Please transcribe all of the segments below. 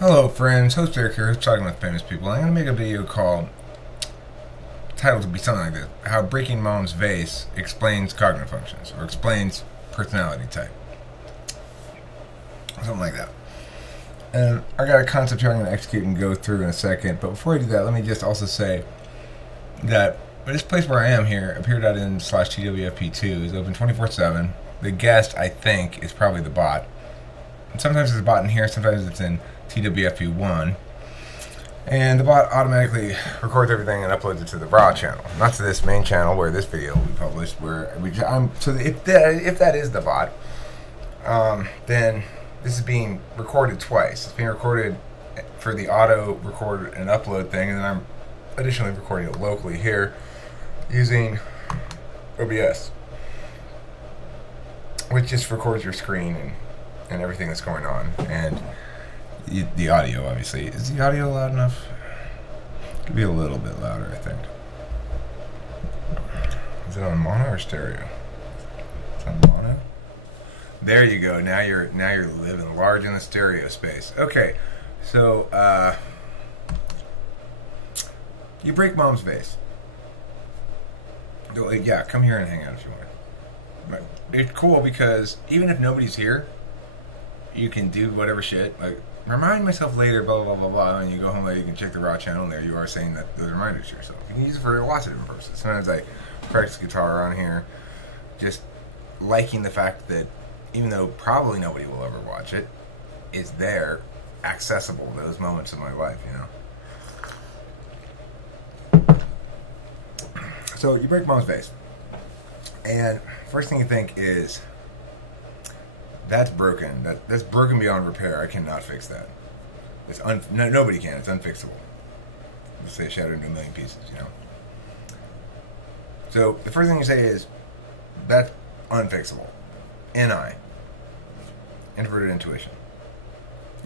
Hello friends, host Eric here, talking with famous people. I'm going to make a video called, titled to be something like this, How Breaking Mom's Vase Explains Cognitive Functions, or Explains Personality Type. Something like that. And I got a concept here I'm going to execute and go through in a second, but before I do that, let me just also say that this place where I am here, appear.in/TwFP2, is open 24/7. The guest, I think, is probably the bot. And sometimes it's a bot in here, sometimes it's in TwFP1, and the bot automatically records everything and uploads it to the raw channel, not to this main channel where this video will be published. So if that is the bot, then this is being recorded twice. It's being recorded for the auto record and upload thing, and then I'm additionally recording it locally here using OBS, which just records your screen and everything that's going on, and the audio, obviously. Is the audio loud enough? Could be a little bit louder, I think. Is it on mono or stereo? It's on mono. There you go. Now you're living large in the stereo space. Okay, so you break mom's vase. Yeah, come here and hang out if you want. It's cool because even if nobody's here, you can do whatever shit, like remind myself later, blah blah blah blah, and you go home later, you can check the raw channel, and there you are saying that those reminders to yourself. You can use it for lots of different purposes. Sometimes I practice guitar on here, just liking the fact that even though probably nobody will ever watch it, it's there, accessible, those moments of my life, you know. So you break mom's vase, and first thing you think is, that's broken. That's broken beyond repair. I cannot fix that. It's nobody can. It's unfixable. Let's say shattered into a million pieces, you know. So the first thing you say is, that's unfixable. NI. Introverted intuition.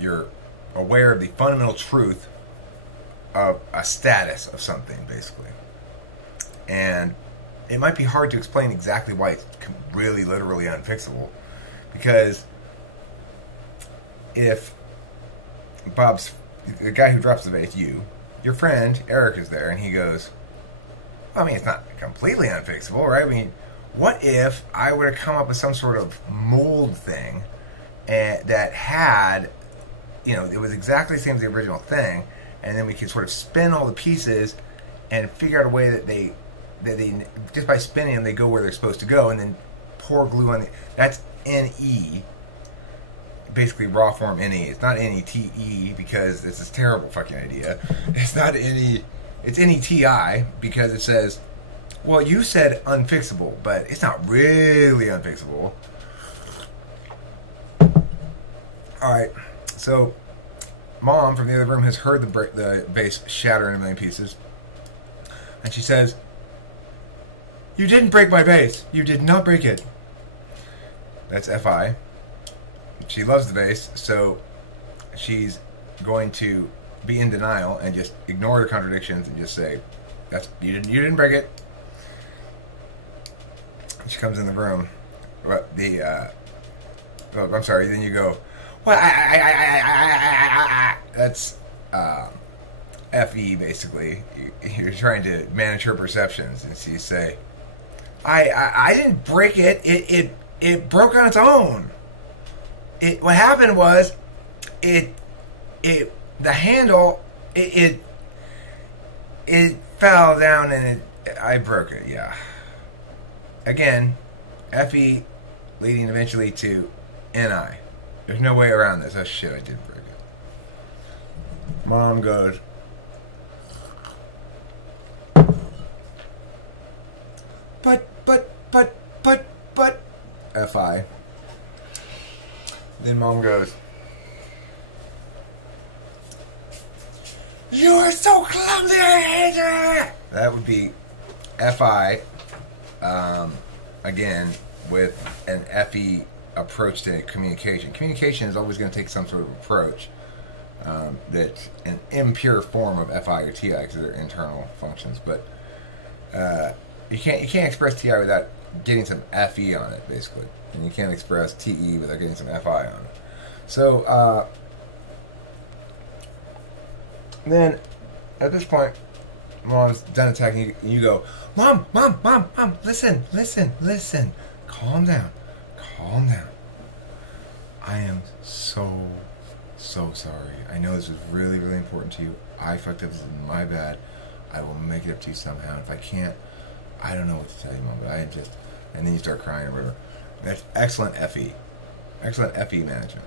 You're aware of the fundamental truth of a status of something, basically. And it might be hard to explain exactly why it's really literally unfixable. Because if the guy who drops the vase, your friend, Eric, is there, and he goes, well, I mean, it's not completely unfixable, right? I mean, what if I were to come up with some sort of mold thing that had, you know, it was exactly the same as the original thing, and then we could sort of spin all the pieces and figure out a way that they just by spinning them, they go where they're supposed to go, and then pour glue on that's NE, basically raw form NE. It's not NETE because it's this terrible fucking idea. It's not NE, it's NETI because it says, well, you said unfixable, but it's not really unfixable. Alright, so mom from the other room has heard the vase shatter in a million pieces, and she says, you didn't break my vase. You did not break it. That's FI. She loves the vase, so she's going to be in denial and just ignore the contradictions and just say, you didn't break it. She comes in the room. I'm sorry. Then you go, well, that's FE basically. You're trying to manage her perceptions, and so you say, I didn't break it. It broke on its own. What happened was, the handle, it fell down and I broke it. Yeah. Again, FE leading eventually to NI. There's no way around this. Oh shit, I did break it. Mom goes, but FI. Then mom goes, you are so clumsy, I hate you. That would be FI, again, with an FE approach to communication. Communication is always going to take some sort of approach that's an impure form of FI or TI because they're internal functions. But you can't express TI without getting some FE on it, basically. And you can't express TE without getting some FI on it. So, then, at this point, Mom's done attacking. You go, Mom, listen. Calm down. I am so sorry. I know this was really, really important to you. I fucked up. This is my bad. I will make it up to you somehow. If I can't, I don't know what to tell you, Mom, but I just... And then you start crying or whatever. That's excellent FE. Excellent FE management.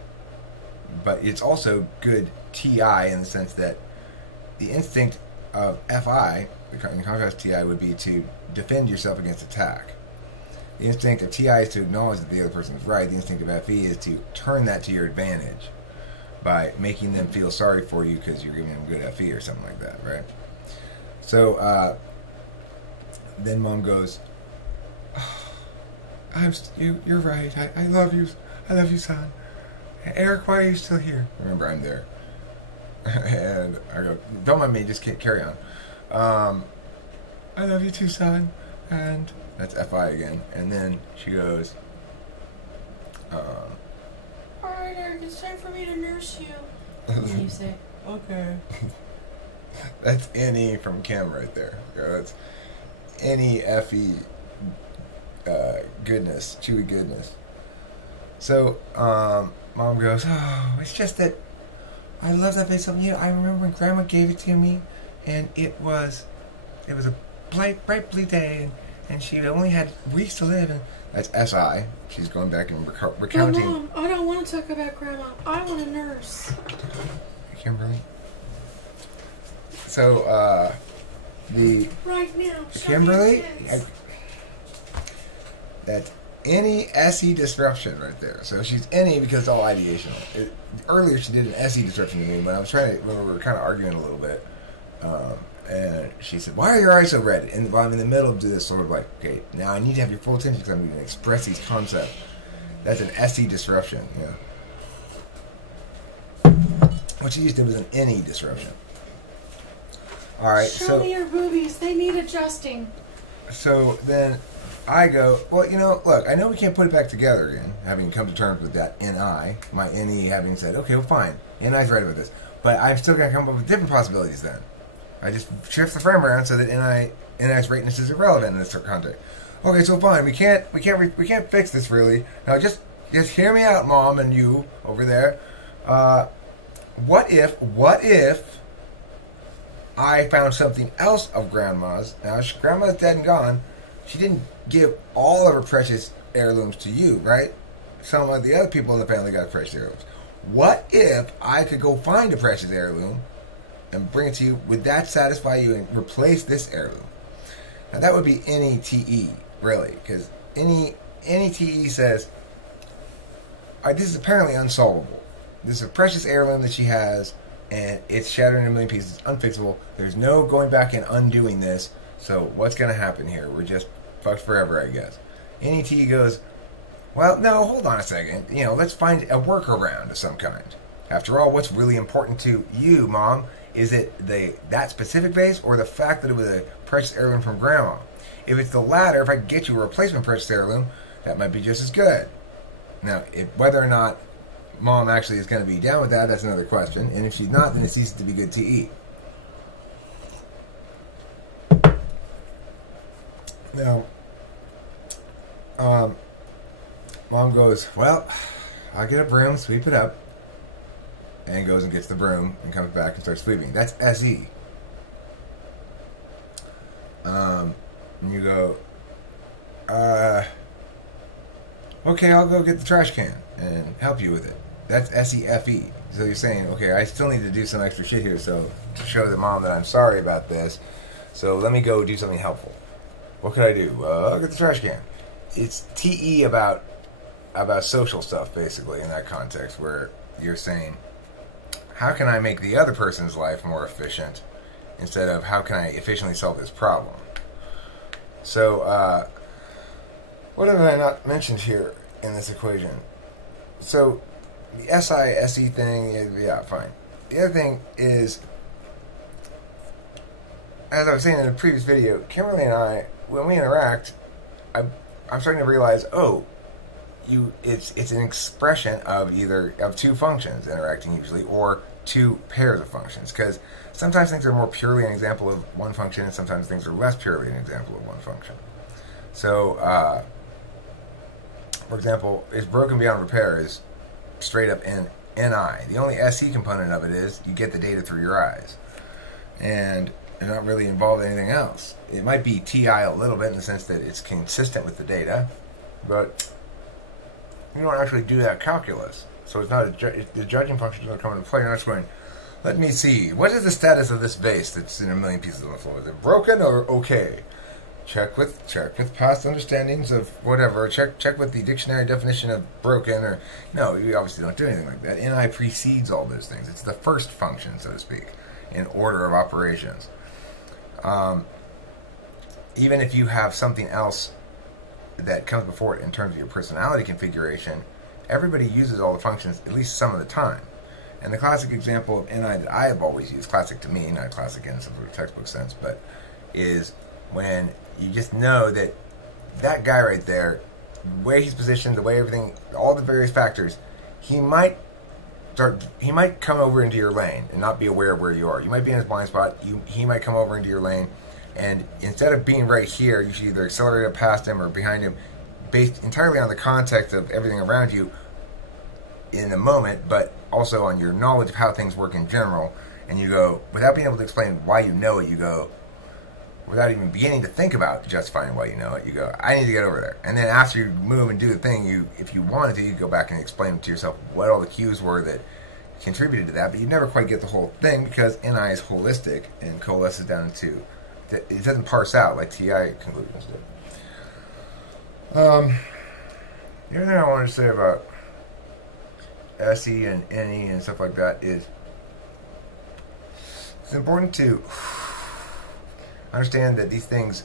But it's also good TI in the sense that the instinct of FI, in contrast to TI, would be to defend yourself against attack. The instinct of TI is to acknowledge that the other person is right. The instinct of FE is to turn that to your advantage by making them feel sorry for you because you're giving them good FE or something like that, right? So then Mom goes, oh, you're right. I love you. I love you, son. Eric, why are you still here? Remember, I'm there. And I go, don't mind me, just carry on. I love you too, son. And that's FI again. And then she goes, alright, Eric, it's time for me to nurse you. And you say, okay. That's NE from Kim right there. That's NE FE goodness, chewy goodness. So, Mom goes, oh, it's just that I love that face on you. I remember when Grandma gave it to me, and it was a bright blue day, and she only had weeks to live. And that's SI. She's going back and recounting. But Mom, I don't want to talk about Grandma. I want to nurse. Kimberly. So, right now, Kimberly. That's any SE disruption right there. So she's any because it's all ideational. Earlier she did an SE disruption to me, but I was when we were kind of arguing a little bit, and she said, "Why are your eyes so red?" And while I'm in the middle of this sort of like, okay, now I need to have your full attention because I'm going to express these concepts. That's an SE disruption, yeah. What she just did was an NE disruption. All right, Show me your boobies. They need adjusting. So then I go, well, look, I know we can't put it back together again, having come to terms with that NI, my NE having said, okay, well, fine, NI's right about this, but I'm still going to come up with different possibilities then. I just shift the frame around so that NI's rightness is irrelevant in this context. Okay, so fine, we can't fix this really. Now just hear me out, Mom, and you over there. What if I found something else of Grandma's? Now, Grandma's dead and gone. She didn't give all of her precious heirlooms to you, right? Some of the other people in the family got precious heirlooms. What if I could go find a precious heirloom and bring it to you? Would that satisfy you and replace this heirloom? Now, that would be any TE, really, because any TE says, all right, this is apparently unsolvable. This is a precious heirloom that she has, and it's shattered in a million pieces. It's unfixable. There's no going back and undoing this. So what's going to happen here? We're just fucked forever, I guess. NET goes, well, no, hold on a second. Let's find a workaround of some kind. After all, what's really important to you, Mom? Is it that specific vase or the fact that it was a precious heirloom from Grandma? If it's the latter, if I can get you a replacement precious heirloom, that might be just as good. Now, whether or not Mom actually is going to be down with that, that's another question. And if she's not, then it ceases to be good TE. Now, Mom goes, well, I'll get a broom, sweep it up, and goes and gets the broom and comes back and starts sweeping. That's SE. And you go, okay, I'll go get the trash can and help you with it. That's SEFE. So you're saying, okay, I still need to do some extra shit here, so to show the Mom that I'm sorry about this, so let me go do something helpful. What could I do? I'll get the trash can. It's TE about social stuff, basically, in that context, where you're saying, how can I make the other person's life more efficient instead of how can I efficiently solve this problem? So, what have I not mentioned here in this equation? So, the SI-SE thing, yeah, fine. The other thing is, as I was saying in the previous video, Kimberly and I, when we interact, I'm starting to realize, it's an expression of either of two functions interacting usually, or two pairs of functions, because sometimes things are more purely an example of one function, and sometimes things are less purely an example of one function. So, for example, it's broken beyond repair is straight up in NI. The only SE component of it is you get the data through your eyes, and they're not really involved in anything else. It might be TI a little bit in the sense that it's consistent with the data, but you don't actually do that calculus. So it's not the judging function doesn't come into play. You're not just going, let me see, what is the status of this vase that's in a million pieces on the floor? Is it broken or okay? Check with past understandings of whatever. Check with the dictionary definition of broken. Or no, you obviously don't do anything like that. NI precedes all those things. It's the first function, so to speak, in order of operations. Even if you have something else that comes before it in terms of your personality configuration, everybody uses all the functions at least some of the time. And the classic example of NI that I have always used, classic to me, not classic in some sort of textbook sense, but is when you just know that that guy right there, the way he's positioned, the way everything, all the various factors, he might come over into your lane and not be aware of where you are. You might be in his blind spot. He might come over into your lane, and instead of being right here, you should either accelerate up past him or behind him, based entirely on the context of everything around you in the moment, but also on your knowledge of how things work in general. And you go, without being able to explain why you know it, you go, without even beginning to think about justifying why you know it, you go, I need to get over there. And then after you move and do the thing, if you wanted to, you go back and explain to yourself what all the cues were that contributed to that, but you never quite get the whole thing because NI is holistic and coalesces down into, it doesn't parse out like TI conclusions do. The other thing I wanted to say about SE and NE and stuff like that is it's important to understand that these things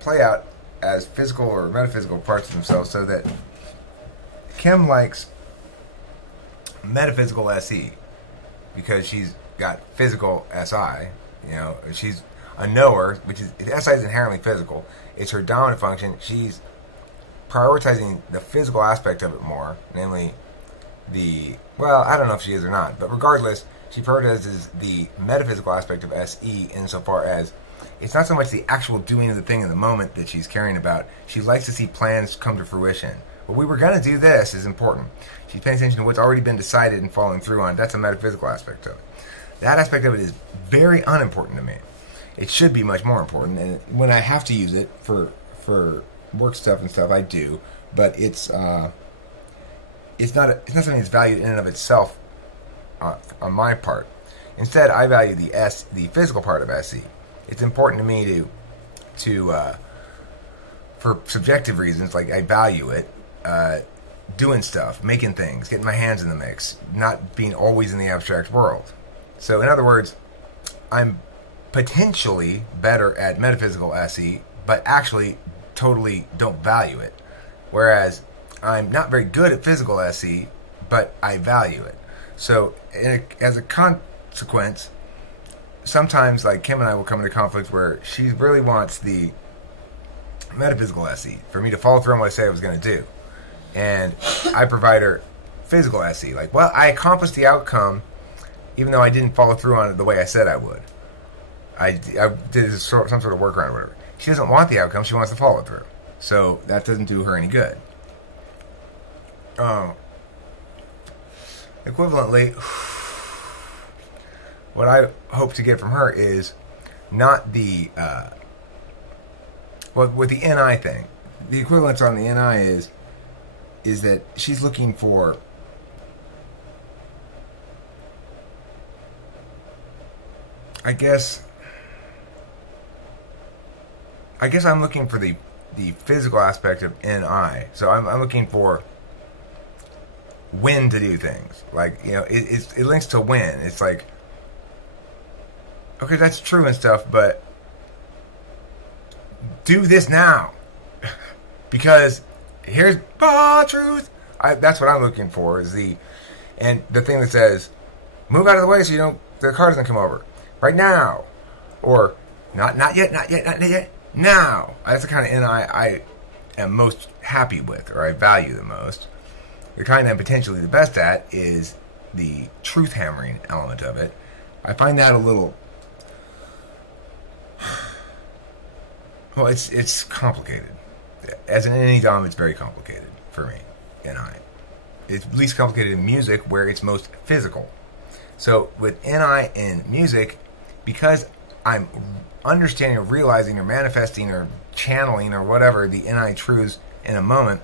play out as physical or metaphysical parts of themselves, so that Kim likes metaphysical SE because she's got physical SI. You know, she's a knower, which is, SI is inherently physical. It's her dominant function. She's prioritizing the physical aspect of it more, namely well, I don't know if she is or not, but regardless, she prioritizes the metaphysical aspect of SE insofar as it's not so much the actual doing of the thing in the moment that she's caring about. She likes to see plans come to fruition. Well, we were going to do this is important. She's paying attention to what's already been decided and following through on. That's a metaphysical aspect of it. That aspect of it is very unimportant to me. It should be much more important. And when I have to use it for work stuff and stuff, I do. But it's not something that's valued in and of itself on my part. Instead, I value the physical part of SE. It's important to me to for subjective reasons, like I value it, doing stuff, making things, getting my hands in the mix, not being always in the abstract world. So in other words, I'm potentially better at metaphysical SE, but actually totally don't value it. Whereas I'm not very good at physical SE, but I value it. So as a consequence, sometimes like Kim and I will come into conflict where she really wants the metaphysical SE for me to follow through on what I say I was going to do, and I provide her physical SE. Like, well, I accomplished the outcome even though I didn't follow through on it the way I said I would. I did some sort of workaround or whatever. She doesn't want the outcome, she wants to follow through. So that doesn't do her any good. Equivalently, what I hope to get from her is not the with the NI thing. The equivalence on the NI is that she's looking for I guess I'm looking for the physical aspect of NI. So I'm looking for when to do things. Like, you know, it links to when. It's like, okay, that's true and stuff, but do this now. Because here's truth. That's what I'm looking for, is the thing that says, move out of the way so the car doesn't come over. Right now. Or, not yet, now. That's the kind of NI I am most happy with, or I value the most. The kind I'm potentially the best at is the truth hammering element of it. I find that a little, well, it's complicated. As an NE Dom, it's very complicated for me, NI. It's least complicated in music, where it's most physical. So with NI in music, because I'm understanding or realizing or manifesting or channeling or whatever the NI truths in a moment,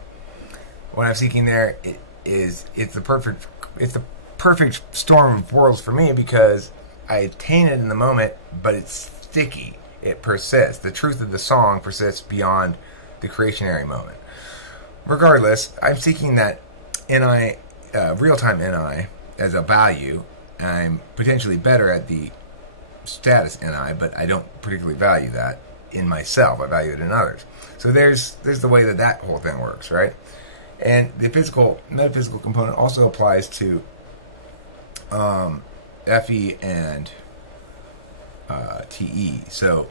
what I'm seeking there it's the perfect storm of worlds for me, because I attain it in the moment, but it's sticky. It persists. The truth of the song persists beyond the creationary moment. Regardless, I'm seeking that NI, real-time NI, as a value. I'm potentially better at the status NI, but I don't particularly value that in myself. I value it in others. So there's the way that whole thing works, right? And the metaphysical component also applies to FE and TE. So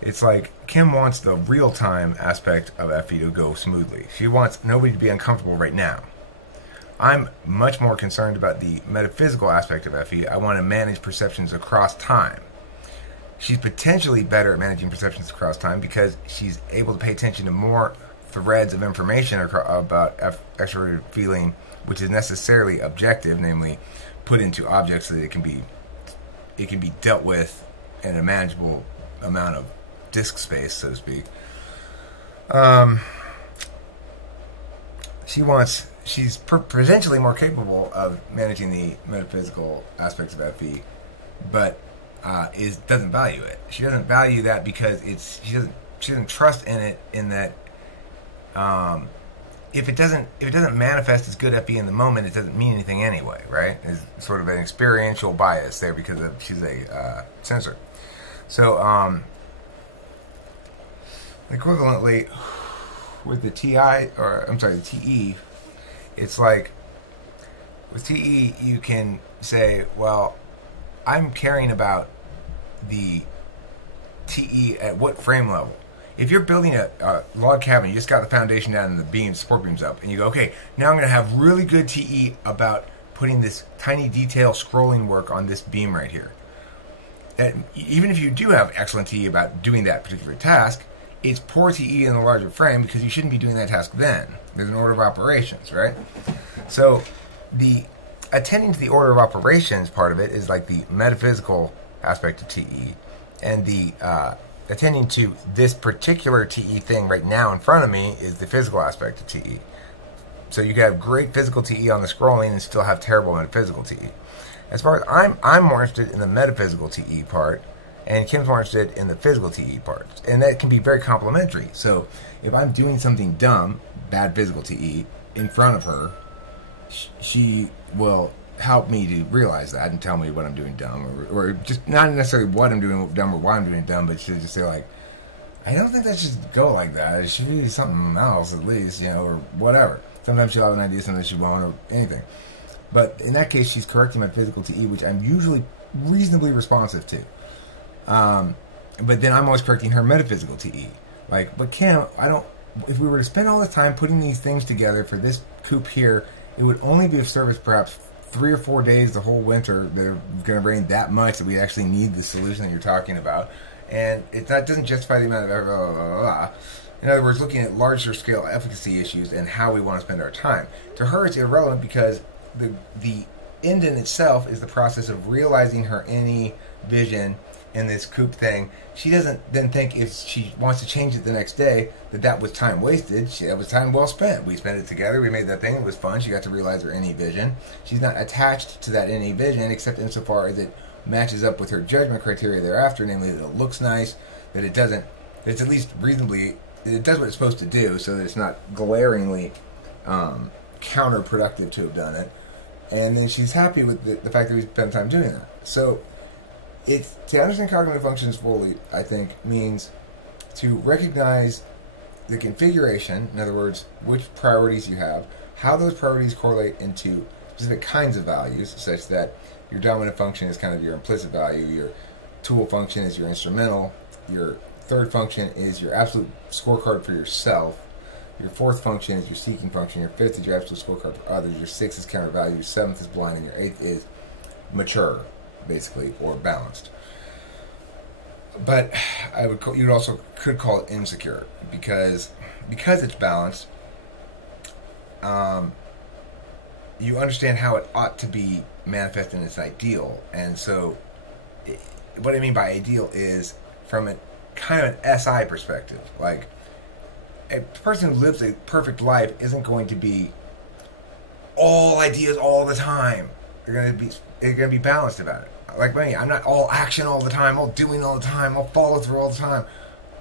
it's like Kim wants the real-time aspect of FE to go smoothly. She wants nobody to be uncomfortable right now. I'm much more concerned about the metaphysical aspect of FE. I want to manage perceptions across time. She's potentially better at managing perceptions across time because she's able to pay attention to more threads of information about extroverted feeling, which is necessarily objective, namely put into objects so that it can be dealt with in a manageable amount of disk space, so to speak. She's potentially more capable of managing the metaphysical aspects of FE, but doesn't value it. She doesn't value that because she doesn't trust in it, in that if it doesn't manifest as good FE in the moment, it doesn't mean anything anyway, right? It's sort of an experiential bias there because she's a sensor. So equivalently with the the TE, it's like with TE you can say, well, I'm caring about the TE at what frame level. If you're building a log cabin, you just got the foundation down and the support beams up, and you go, okay, now I'm going to have really good TE about putting this tiny detail scrolling work on this beam right here. And even if you do have excellent TE about doing that particular task, it's poor TE in the larger frame because you shouldn't be doing that task then. There's an order of operations, right? So the attending to the order of operations part of it is like the metaphysical aspect of TE, and the attending to this particular TE thing right now in front of me is the physical aspect of TE. So you can have great physical TE on the scrolling and still have terrible metaphysical TE. As far as I'm more interested in the metaphysical TE part, and Kim's more interested in the physical TE part. And that can be very complementary. So if I'm doing something dumb, bad physical TE, in front of her, she will help me to realize that and tell me what I'm doing dumb, or just not necessarily what I'm doing dumb or why I'm doing dumb, but she'll just say like, I don't think that should go like that. It should be something else at least, or whatever. Sometimes she'll have an idea, sometimes she won't, or anything. But in that case, she's correcting my physical TE, which I'm usually reasonably responsive to. But then I'm always correcting her metaphysical TE. Like, but Kim, if we were to spend all the time putting these things together for this coop here, it would only be of service perhaps 3 or 4 days the whole winter that are going to rain that much that we actually need the solution that you're talking about. And that doesn't justify the amount of blah, blah, blah, blah. In other words, looking at larger scale efficacy issues and how we want to spend our time. To her, it's irrelevant because the end in itself is the process of realizing her any vision in this coop thing. She doesn't then think if she wants to change it the next day that was time wasted. That was time well spent. We spent it together. We made that thing. It was fun. She got to realize her any vision. She's not attached to that any vision except insofar as it matches up with her judgment criteria thereafter, namely that it looks nice, that it's at least reasonably, it does what it's supposed to do, so that it's not glaringly counterproductive to have done it. And then she's happy with the fact that we spent time doing that. So to understand cognitive functions fully, I think, means to recognize the configuration, in other words, which priorities you have, how those priorities correlate into specific kinds of values, such that your dominant function is kind of your implicit value, your tool function is your instrumental, your third function is your absolute scorecard for yourself, Your fourth function is your seeking function. Your fifth is your absolute scorecard for others. Your sixth is counter value. Your seventh is blind, and your eighth is mature, basically, or balanced. But you also could call it insecure because it's balanced. You understand how it ought to be manifested in its ideal, and so what I mean by ideal is from a kind of an SI perspective. Like, a person who lives a perfect life isn't going to be all ideas all the time. They're going to be balanced about it. Like me, I'm not all action all the time, all doing all the time, all follow through all the time.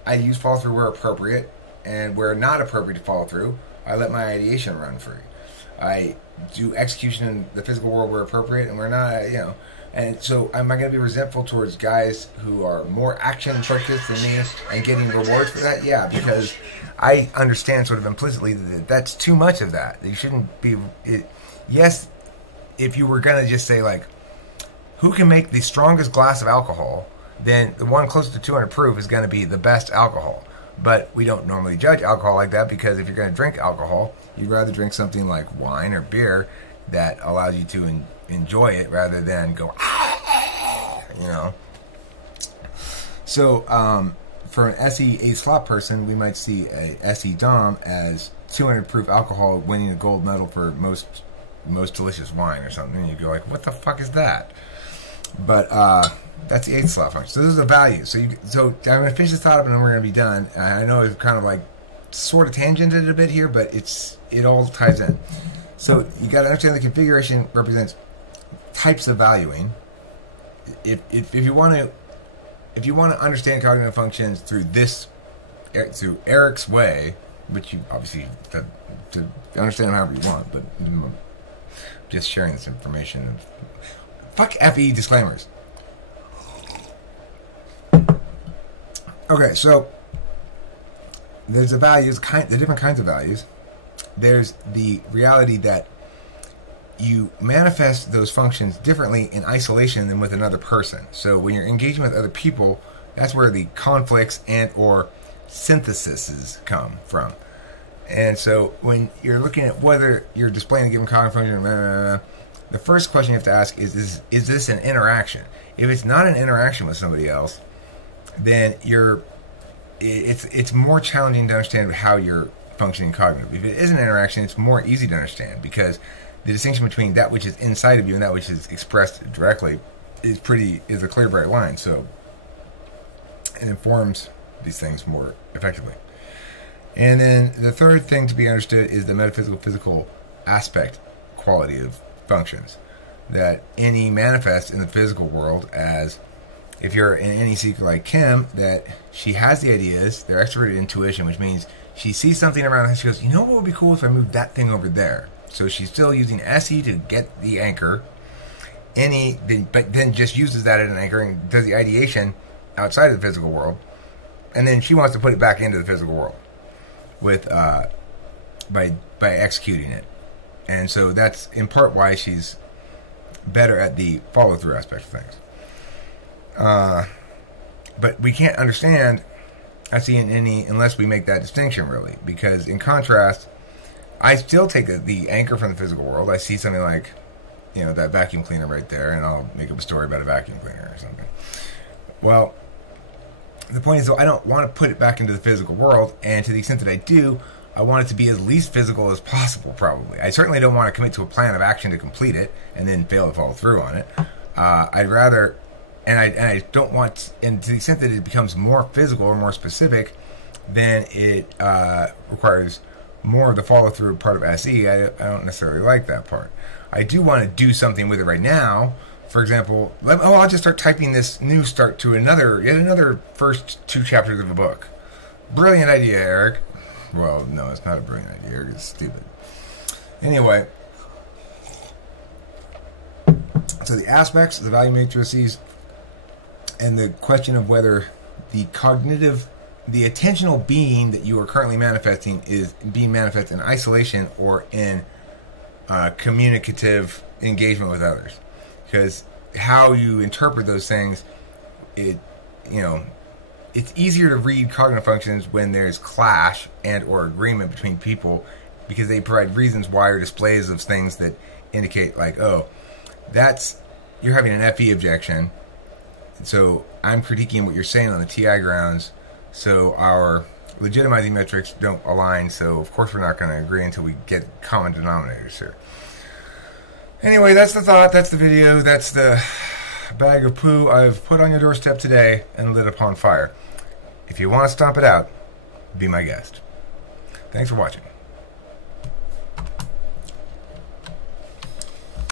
I use follow through where appropriate, and where not appropriate to follow through, I let my ideation run free. I do execution in the physical world where appropriate, and where not, And so, am I going to be resentful towards guys who are more action focused than me and getting rewards for that? Yeah, because I understand sort of implicitly that that's too much of that. You shouldn't be. Yes, if you were going to just say, like, who can make the strongest glass of alcohol, then the one closest to 200 proof is going to be the best alcohol. But we don't normally judge alcohol like that, because if you're going to drink alcohol, you'd rather drink something like wine or beer that allows you to enjoy it rather than go, So, for an SE 8 slot person, we might see a SE Dom as 200 proof alcohol winning a gold medal for most delicious wine or something. And you go like, what the fuck is that? But that's the 8 slot function. So this is a value. So I'm going to finish this thought up and then we're going to be done. I know it's kind of like sort of tangented a bit here, but it all ties in. So you got to understand the configuration represents types of valuing. If you want to understand cognitive functions through Eric's way, which you obviously to understand however you want, but I'm just sharing this information. Fuck FE disclaimers. Okay, so there's the values, the different kinds of values. There's the reality that you manifest those functions differently in isolation than with another person. So when you're engaging with other people, that's where the conflicts and or syntheses come from. And so when you're looking at whether you're displaying a given cognitive function, the first question you have to ask is this an interaction? If it's not an interaction with somebody else, then it's more challenging to understand how you're functioning cognitively. If it is an interaction, it's more easy to understand, because the distinction between that which is inside of you and that which is expressed directly is a clear, bright line. So it informs these things more effectively. And then the third thing to be understood is the metaphysical physical aspect quality of functions, that any manifests in the physical world as, if you're in any seeker like Kim, that she has the ideas, they're extroverted intuition, which means she sees something around and she goes, what would be cool if I moved that thing over there? So she's still using SE to get the anchor, but then just uses that as an anchor and does the ideation outside of the physical world, and then she wants to put it back into the physical world with by executing it. And so that's in part why she's better at the follow-through aspect of things. But we can't understand SE in any unless we make that distinction, really. Because in contrast, I still take the anchor from the physical world. I see something like, that vacuum cleaner right there, and I'll make up a story about a vacuum cleaner or something. Well, the point is, though, I don't want to put it back into the physical world, and to the extent that I do, I want it to be as least physical as possible, probably. I certainly don't want to commit to a plan of action to complete it and then fail to follow through on it. I'd rather, and I don't want, and to the extent that it becomes more physical or more specific, then it requires more of the follow-through part of SE. I don't necessarily like that part. I do want to do something with it right now. For example, I'll just start typing this new start to yet another first 2 chapters of a book. Brilliant idea, Eric. Well, no, it's not a brilliant idea. Eric is stupid. Anyway, so the aspects, the value matrices, and the question of whether the attentional being that you are currently manifesting is being manifested in isolation or in communicative engagement with others. Because how you interpret those things, it's easier to read cognitive functions when there's clash and or agreement between people, because they provide reasons why, or displays of things that indicate like, oh, that's, you're having an FE objection, so I'm critiquing what you're saying on the TI grounds, so our legitimizing metrics don't align, so of course we're not going to agree until we get common denominators here. Anyway, that's the thought, that's the video, that's the bag of poo I've put on your doorstep today and lit upon fire. If you want to stomp it out, be my guest. Thanks for watching.